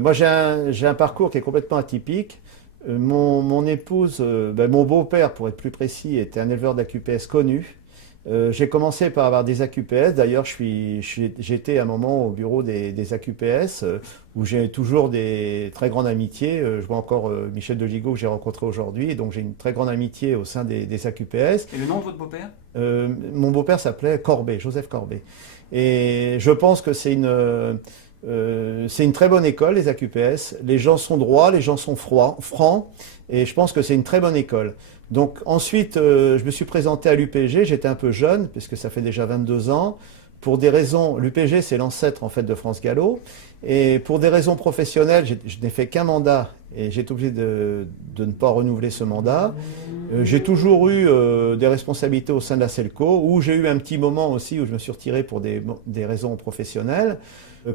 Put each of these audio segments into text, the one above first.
Moi, j'ai un parcours qui est complètement atypique. Mon épouse, mon beau-père, pour être plus précis, était un éleveur d'AQPS connu. J'ai commencé par avoir des AQPS. D'ailleurs, j'étais à un moment au bureau des AQPS, où j'ai toujours des très grandes amitiés. Je vois encore Michel Deligo que j'ai rencontré aujourd'hui, et donc j'ai une très grande amitié au sein des AQPS. Et le nom de votre beau-père? Mon beau-père s'appelait Corbet, Joseph Corbet. Et je pense que c'est une très bonne école, les AQPS. Les gens sont droits, les gens sont francs, et je pense que c'est une très bonne école. Donc ensuite, je me suis présenté à l'UPG, j'étais un peu jeune, puisque ça fait déjà 22 ans. Pour des raisons, l'UPG c'est l'ancêtre en fait de France Gallo, et pour des raisons professionnelles, je n'ai fait qu'un mandat, et j'ai été obligé de ne pas renouveler ce mandat. J'ai toujours eu des responsabilités au sein de la Selco, où j'ai eu un petit moment aussi où je me suis retiré pour des raisons professionnelles.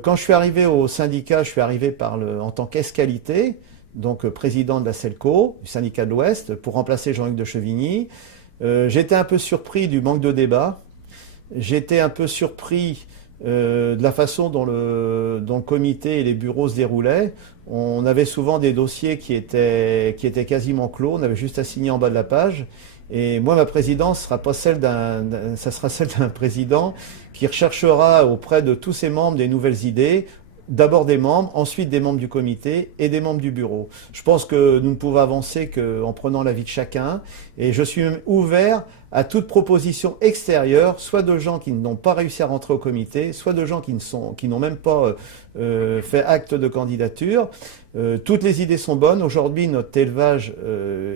Quand je suis arrivé au syndicat, je suis arrivé en tant qu'esqualité, donc président de la Selco, du syndicat de l'Ouest, pour remplacer Jean-Luc de Chevigny. J'étais un peu surpris du manque de débat. J'étais un peu surpris de la façon dont le comité et les bureaux se déroulaient. On avait souvent des dossiers qui étaient quasiment clos. On avait juste à signer en bas de la page. Et moi, ma présidence sera pas ça sera celle d'un président qui recherchera auprès de tous ses membres des nouvelles idées. D'abord des membres, ensuite des membres du comité et des membres du bureau. Je pense que nous ne pouvons avancer qu'en prenant l'avis de chacun. Et je suis même ouvert à toute proposition extérieure, soit de gens qui n'ont pas réussi à rentrer au comité, soit de gens qui n'ont même pas fait acte de candidature. Toutes les idées sont bonnes. Aujourd'hui, notre élevage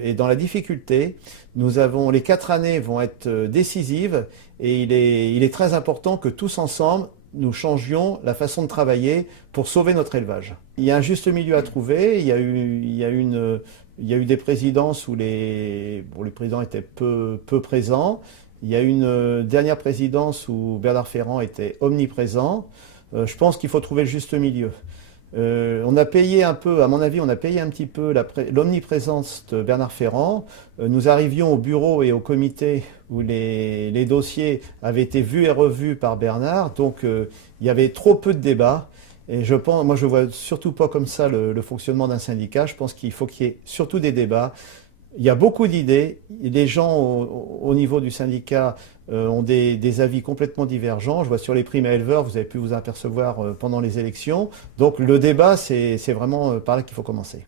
est dans la difficulté. Les 4 années vont être décisives, et il est très important que tous ensemble, nous changions la façon de travailler pour sauver notre élevage. Il y a un juste milieu à trouver. Il y a eu des présidences où les présidents étaient peu présents. Il y a eu une dernière présidence où Bernard Ferrand était omniprésent. Je pense qu'il faut trouver le juste milieu. On a payé un peu, à mon avis, on a payé un petit peu l'omniprésence de Bernard Ferrand. Nous arrivions au bureau et au comité où les dossiers avaient été vus et revus par Bernard, donc il y avait trop peu de débats. Et moi je vois surtout pas comme ça le fonctionnement d'un syndicat. Je pense qu'il faut qu'il y ait surtout des débats. Il y a beaucoup d'idées. Les gens au niveau du syndicat ont des avis complètement divergents. Je vois sur les primes à éleveurs, vous avez pu vous apercevoir pendant les élections. Donc le débat, c'est vraiment par là qu'il faut commencer.